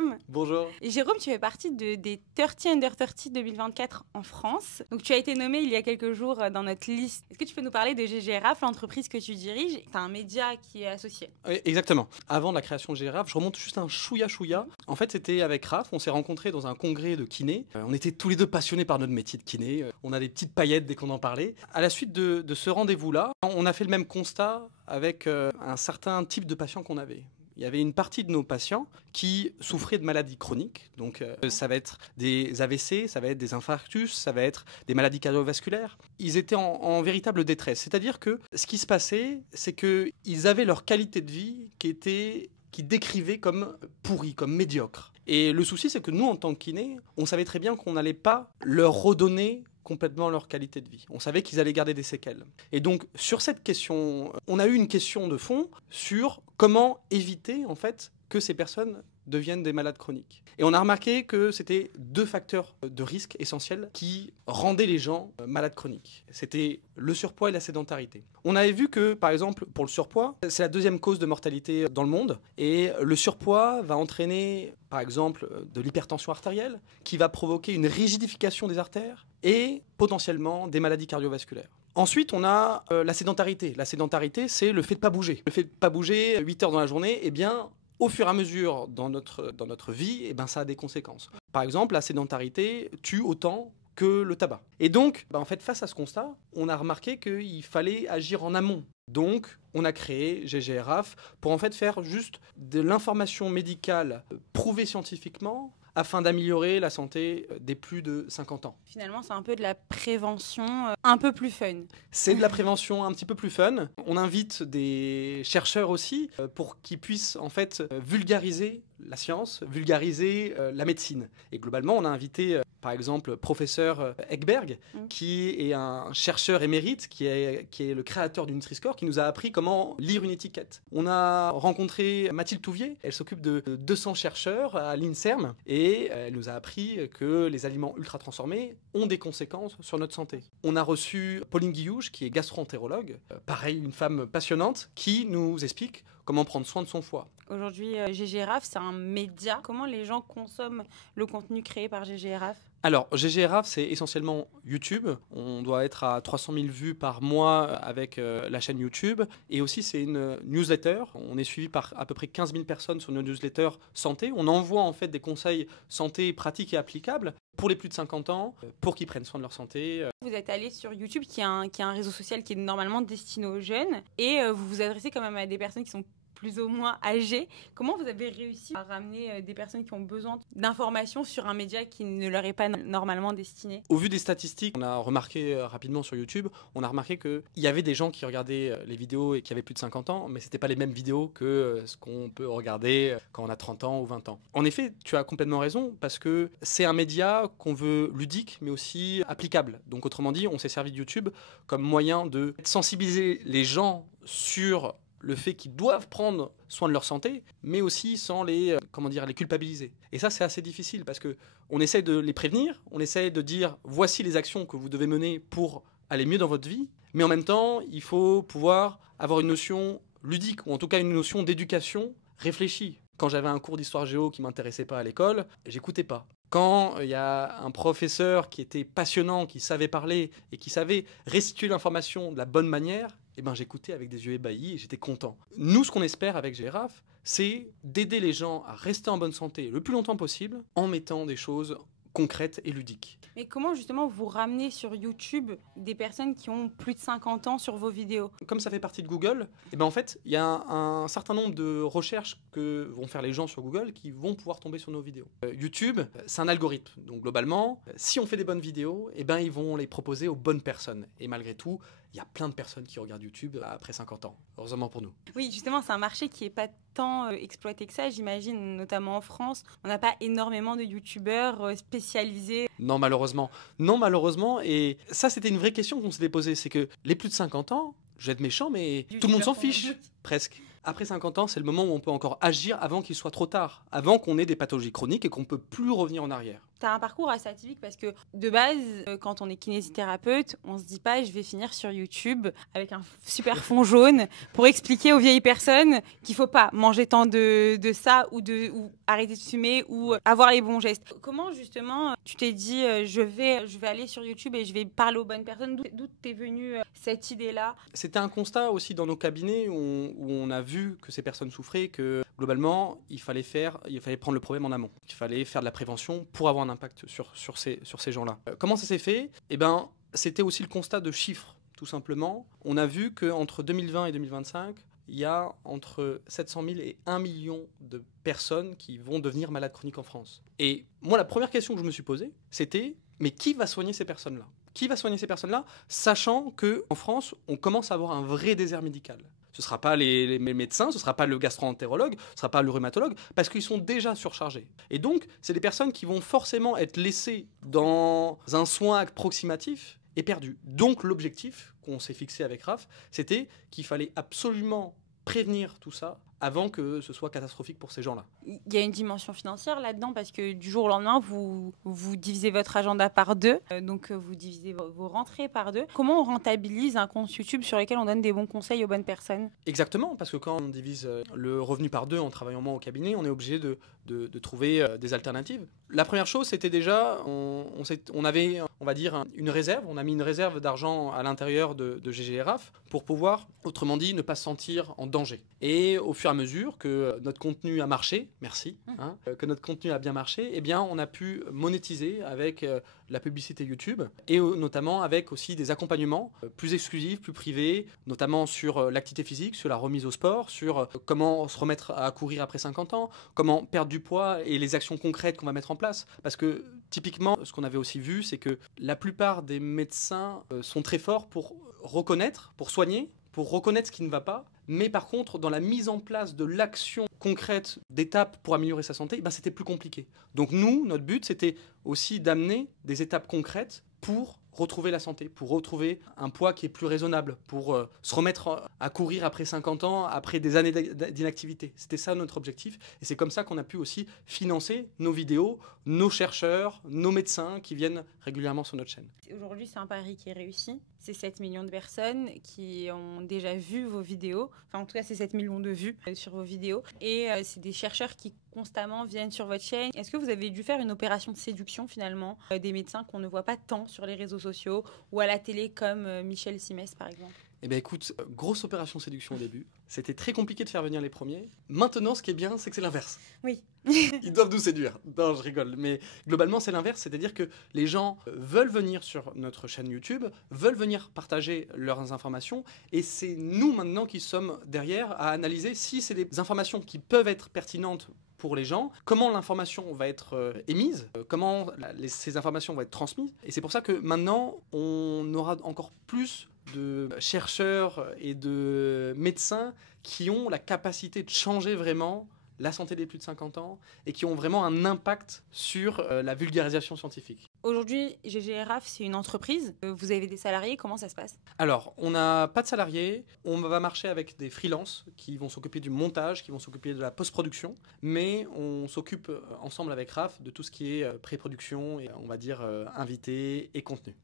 Jérôme. Bonjour. Jérôme, tu fais partie des 30 Under 30 2024 en France. Donc, tu as été nommé il y a quelques jours dans notre liste. Est-ce que tu peux nous parler de GGRAF, l'entreprise que tu diriges? Tu as un média qui est associé. Oui, exactement. Avant la création de GGRAF, je remonte juste un chouïa. En fait, c'était avec Raph, on s'est rencontrés dans un congrès de kiné. On était tous les deux passionnés par notre métier de kiné. On a des petites paillettes dès qu'on en parlait. À la suite de ce rendez-vous-là, on a fait le même constat avec un certain type de patient qu'on avait. Il y avait une partie de nos patients qui souffraient de maladies chroniques. Donc, ça va être des AVC, ça va être des infarctus, ça va être des maladies cardiovasculaires. Ils étaient en véritable détresse. C'est-à-dire que ce qui se passait, c'est qu'ils avaient leur qualité de vie qui décrivait comme pourrie, comme médiocre. Et le souci, c'est que nous, en tant que kiné, on savait très bien qu'on n'allait pas leur redonner complètement leur qualité de vie. On savait qu'ils allaient garder des séquelles. Et donc, sur cette question, on a eu une question de fond sur comment éviter, en fait, que ces personnes deviennent des malades chroniques. Et on a remarqué que c'était deux facteurs de risque essentiels qui rendaient les gens malades chroniques. C'était le surpoids et la sédentarité. On avait vu que, par exemple, pour le surpoids, c'est la deuxième cause de mortalité dans le monde. Et le surpoids va entraîner, par exemple, de l'hypertension artérielle, qui va provoquer une rigidification des artères et potentiellement des maladies cardiovasculaires. Ensuite, on a la sédentarité. La sédentarité, c'est le fait de ne pas bouger. Le fait de ne pas bouger 8 heures dans la journée, eh bien, au fur et à mesure dans notre vie, eh ben, ça a des conséquences. Par exemple, la sédentarité tue autant que le tabac. Et donc, en fait, face à ce constat, on a remarqué qu'il fallait agir en amont. Donc, on a créé GGRAF pour en fait faire juste de l'information médicale prouvée scientifiquement afin d'améliorer la santé des plus de 50 ans. Finalement, c'est un peu de la prévention un peu plus fun. C'est de la prévention un petit peu plus fun. On invite des chercheurs aussi pour qu'ils puissent en fait vulgariser la science, vulgariser la médecine. Et globalement, on a invité par exemple professeur Ekberg, qui est un chercheur émérite, qui est le créateur du Nutri-Score, qui nous a appris comment lire une étiquette. On a rencontré Mathilde Touvier, elle s'occupe de 200 chercheurs à l'INSERM, et elle nous a appris que les aliments ultra-transformés ont des conséquences sur notre santé. On a reçu Pauline Guillouche, qui est gastro-entérologue, pareil, une femme passionnante, qui nous explique comment prendre soin de son foie. Aujourd'hui, GGRAF, c'est un média. Comment les gens consomment le contenu créé par GGRAF? Alors, GGRAF, c'est essentiellement YouTube. On doit être à 300 000 vues par mois avec la chaîne YouTube. Et aussi, c'est une newsletter. On est suivi par à peu près 15 000 personnes sur nos newsletters santé. On envoie en fait des conseils santé pratiques et applicables pour les plus de 50 ans, pour qu'ils prennent soin de leur santé. Vous êtes allé sur YouTube, qui est un réseau social qui est normalement destiné aux jeunes. Et vous vous adressez quand même à des personnes qui sont plus ou moins âgés. Comment vous avez réussi à ramener des personnes qui ont besoin d'informations sur un média qui ne leur est pas normalement destiné? Au vu des statistiques, on a remarqué rapidement sur YouTube, on a remarqué qu'il y avait des gens qui regardaient les vidéos et qui avaient plus de 50 ans, mais ce n'étaient pas les mêmes vidéos que ce qu'on peut regarder quand on a 30 ans ou 20 ans. En effet, tu as complètement raison, parce que c'est un média qu'on veut ludique, mais aussi applicable. Donc autrement dit, on s'est servi de YouTube comme moyen de sensibiliser les gens sur le fait qu'ils doivent prendre soin de leur santé, mais aussi sans les culpabiliser. Et ça, c'est assez difficile parce qu'on essaie de les prévenir, on essaie de dire voici les actions que vous devez mener pour aller mieux dans votre vie, mais en même temps, il faut pouvoir avoir une notion ludique, ou en tout cas une notion d'éducation réfléchie. Quand j'avais un cours d'histoire géo qui ne m'intéressait pas à l'école, j'écoutais pas. Quand il y a un professeur qui était passionnant, qui savait parler et qui savait restituer l'information de la bonne manière, eh ben, j'écoutais avec des yeux ébahis et j'étais content. Nous, ce qu'on espère avec GGRAF, c'est d'aider les gens à rester en bonne santé le plus longtemps possible en mettant des choses concrètes et ludiques. Mais comment justement vous ramenez sur YouTube des personnes qui ont plus de 50 ans sur vos vidéos? Comme ça fait partie de Google, eh ben en fait, il y a un certain nombre de recherches que vont faire les gens sur Google qui vont pouvoir tomber sur nos vidéos. YouTube, c'est un algorithme. Donc globalement, si on fait des bonnes vidéos, eh ben ils vont les proposer aux bonnes personnes. Et malgré tout, il y a plein de personnes qui regardent YouTube après 50 ans. Heureusement pour nous. Oui, justement, c'est un marché qui n'est pas tant exploité que ça, j'imagine, notamment en France. On n'a pas énormément de youtubeurs spécialisés. Non, malheureusement. Non, malheureusement. Et ça, c'était une vraie question qu'on s'était posée. C'est que les plus de 50 ans, je vais être méchant, mais tout le monde s'en fiche, presque. Après 50 ans, c'est le moment où on peut encore agir avant qu'il soit trop tard, avant qu'on ait des pathologies chroniques et qu'on ne peut plus revenir en arrière. Tu as un parcours assez atypique parce que de base, quand on est kinésithérapeute, on se dit pas je vais finir sur YouTube avec un super fond jaune pour expliquer aux vieilles personnes qu'il faut pas manger tant de ça ou arrêter de fumer ou avoir les bons gestes. Comment justement tu t'es dit je vais aller sur YouTube et je vais parler aux bonnes personnes? D'où t'es venue cette idée-là? C'était un constat aussi dans nos cabinets où on a vu que ces personnes souffraient, que globalement, il fallait prendre le problème en amont. Il fallait faire de la prévention pour avoir un impact sur ces gens-là. Comment ça s'est fait? Eh ben, c'était aussi le constat de chiffres, tout simplement. On a vu qu'entre 2020 et 2025, il y a entre 700 000 et 1 million de personnes qui vont devenir malades chroniques en France. Et moi, la première question que je me suis posée, c'était mais qui va soigner ces personnes-là? Qui va soigner ces personnes-là, sachant qu'en France, on commence à avoir un vrai désert médical? Ce ne sera pas les médecins, ce ne sera pas le gastro-entérologue, ce ne sera pas le rhumatologue, parce qu'ils sont déjà surchargés. Et donc, c'est des personnes qui vont forcément être laissées dans un soin approximatif et perdues. Donc, l'objectif qu'on s'est fixé avec Raph, c'était qu'il fallait absolument prévenir tout ça avant que ce soit catastrophique pour ces gens-là. Il y a une dimension financière là-dedans parce que du jour au lendemain, vous divisez votre agenda par deux, donc vous divisez vos rentrées par deux. Comment on rentabilise un compte YouTube sur lequel on donne des bons conseils aux bonnes personnes? Exactement, parce que quand on divise le revenu par deux en travaillant moins au cabinet, on est obligé de trouver des alternatives. La première chose, c'était déjà, on avait, on va dire, une réserve. On a mis une réserve d'argent à l'intérieur de GGRAF pour pouvoir, autrement dit, ne pas se sentir en danger. Et au fur et à mesure que notre contenu a marché, merci, que notre contenu a bien marché, eh bien, on a pu monétiser avec la publicité YouTube et notamment avec aussi des accompagnements plus exclusifs, plus privés, notamment sur l'activité physique, sur la remise au sport, sur comment se remettre à courir après 50 ans, comment perdre du poids et les actions concrètes qu'on va mettre en place. Parce que typiquement, ce qu'on avait aussi vu, c'est que la plupart des médecins sont très forts pour reconnaître, pour soigner, pour reconnaître ce qui ne va pas. Mais par contre, dans la mise en place de l'action concrète d'étapes pour améliorer sa santé, ben, c'était plus compliqué. Donc nous, notre but, c'était aussi d'amener des étapes concrètes pour retrouver la santé, pour retrouver un poids qui est plus raisonnable, pour se remettre à courir après 50 ans, après des années d'inactivité. C'était ça notre objectif. Et c'est comme ça qu'on a pu aussi financer nos vidéos, nos chercheurs, nos médecins qui viennent régulièrement sur notre chaîne. Aujourd'hui, c'est un pari qui est réussi. C'est 7 millions de personnes qui ont déjà vu vos vidéos. Enfin, en tout cas, c'est 7 millions de vues sur vos vidéos. Et c'est des chercheurs qui constamment viennent sur votre chaîne. Est-ce que vous avez dû faire une opération de séduction, finalement, des médecins qu'on ne voit pas tant sur les réseaux sociaux ou à la télé, comme Michel Simès, par exemple? Eh bien écoute, grosse opération séduction au début. C'était très compliqué de faire venir les premiers. Maintenant, ce qui est bien, c'est que c'est l'inverse. Oui. Ils doivent nous séduire. Non, je rigole. Mais globalement, c'est l'inverse. C'est-à-dire que les gens veulent venir sur notre chaîne YouTube, veulent venir partager leurs informations. Et c'est nous, maintenant, qui sommes derrière à analyser si c'est des informations qui peuvent être pertinentes pour les gens, comment l'information va être émise, comment ces informations vont être transmises. Et c'est pour ça que maintenant, on aura encore plus de chercheurs et de médecins qui ont la capacité de changer vraiment la santé des plus de 50 ans et qui ont vraiment un impact sur la vulgarisation scientifique. Aujourd'hui, GGRAF, c'est une entreprise. Vous avez des salariés, comment ça se passe? Alors, on n'a pas de salariés. On va marcher avec des freelances qui vont s'occuper du montage, qui vont s'occuper de la post-production. Mais on s'occupe ensemble avec RAF de tout ce qui est pré-production et, on va dire, invité et contenu.